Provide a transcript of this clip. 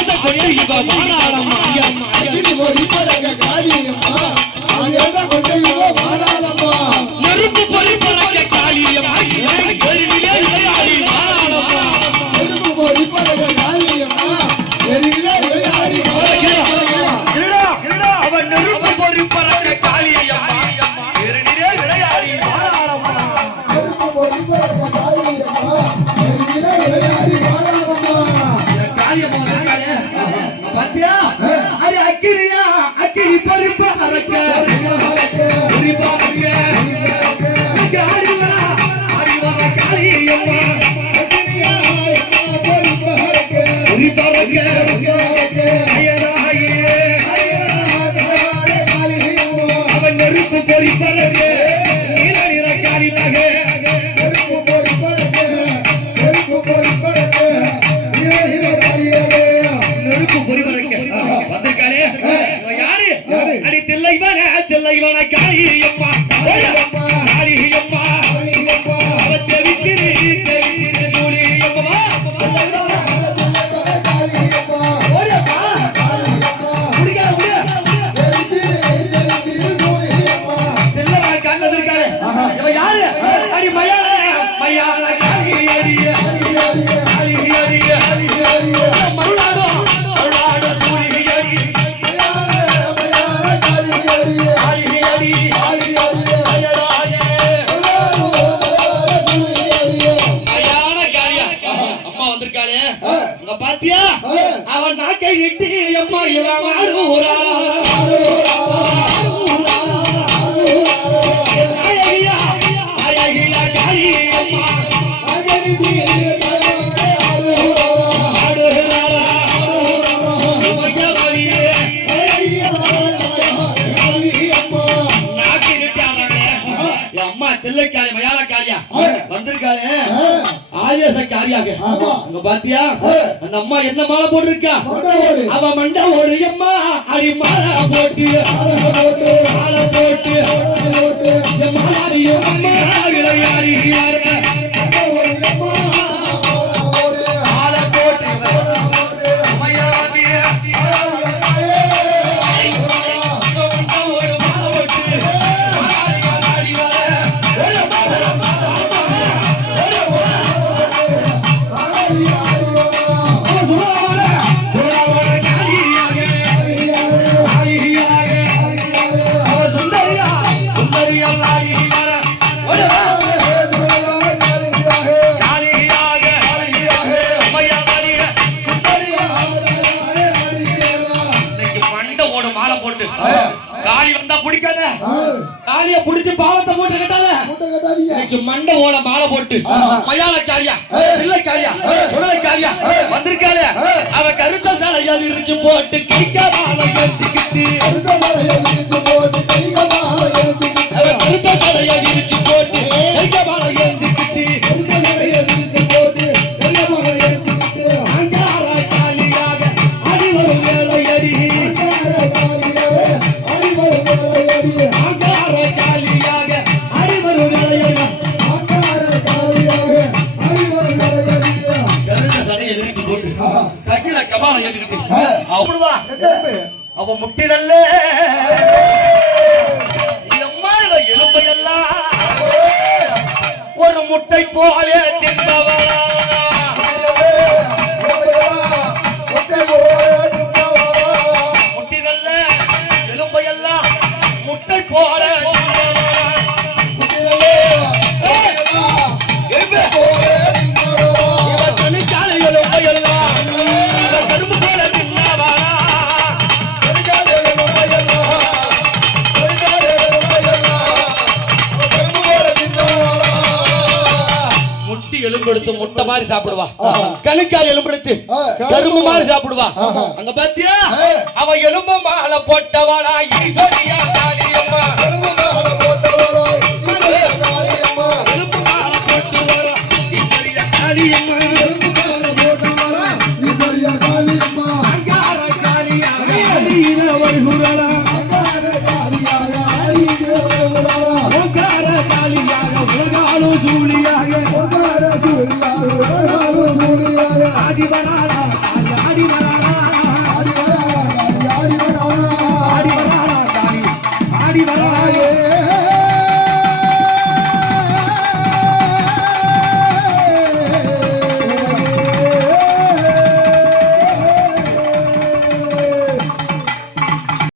ஆவேச கொண்டு இவ வாராளம்மா அக்கினி பொறிப்பறக்க காளியம்மா ஆவேச கொண்டு இவ வாராளம்மா நெருப்பு பொறிப்பறக்க காளியம்மா எரிவிலே விளையாடி வாராளம்மா நெருப்பு பொறிப்பறக்க காளியம்மா எரிவிலே விளையாடி வாராளம்மா அவன் நெருப்பு பொறிப்பறக்க காளியம்மா எரிவிலே விளையாடி வாராளம்மா நெருப்பு பொறிப்பறக்க காளியம்மா எரிவிலே விளையாடி வாராளம்மா காளியம்மா வந்தாலே பாத்தியா அடி அக்கினியா அக்கினி பொறிப்பறக்க பொறிப்பறக்க ஆடி வர காளியம்மா அக்கினியா பொறிப்பறக்க பொறிப்பறக்க அவன் நெருப்பு பொறிப்பறக்க நீல நிற காளியாக நெருப்பு பொறிப்பறக்க நெருப்பு பொறிப்பறக்க வந்திருக்காளே இவ யாரு அடி தில்லைவன காளியம்மா காளியம்மா அவ தெவித்திரு சூழியம்மா பாத்தியா அவன் நாக்கை விட்டு எம்மா இவன் மாறுறா காளியம்மா அம்மா தில்லைக்காளி மயான காளியா வந்திருக்காளே ஆவேச காளியாக அங்க பாத்தியா அந்த அம்மா என்ன மாலை போட்டிருக்கா அவ மண்டை ஓடு அம்மா அடி மாலை போட்டு மாலை போட்டு மாலாடி அம்மா விளையாடி மாலை போட்டு காளி வந்தா பிடிக்காத காளிய பிடிச்சு பாவத்தை போட்டு கட்டாத இன்னைக்கு மண்டை ஓட மாலை போட்டு மயான காளியா இல்லை காளியா சுடலை காளியா வந்திருக்காளே அவ கருத்த சாலையால் இருந்து போட்டு கைக்க மாலை ஏத்திக்கிட்டு அவ கருத்த சாலையால் இருந்து போட்டு கைக்க மாலை ஏத்திக்கிட்டு அங்கார காளியாக அடிவரும் வேலையடி அங்கார காளியாக அடிவரும் வேலையடி கருத்த சடையை விரிச்சு போட்டு கையில கபாலை ஏத்திக்கிட்டு அவடுவா அவ முட்டினல்ல எலும்பையெல்லாம் ஒரு முட்டை போல தின்பவளா முட்டினல்ல எலும்பையெல்லாம் முட்டை போல இவன் தனிக்கால எலும்பையெல்லாம் கரும்பு போல தின்னவளா எலும்பெடுத்து முட்டை மாதிரி சாப்பிடுவா கணுக்கால் எலும்பெடுத்து கரும்பு மாதிரி சாப்பிடுவா அங்க பாத்தியா அவ எலும்பு மாலை போட்டவளா ஈஸ்வரியா காளியம்மா எலும்பு மாலை போட்டவளா ஈஸ்வரியா காளியம்மா அங்கார காளியாக அடியில வருகுறளா அங்கார காளியாக உலகாலும் சூழியாக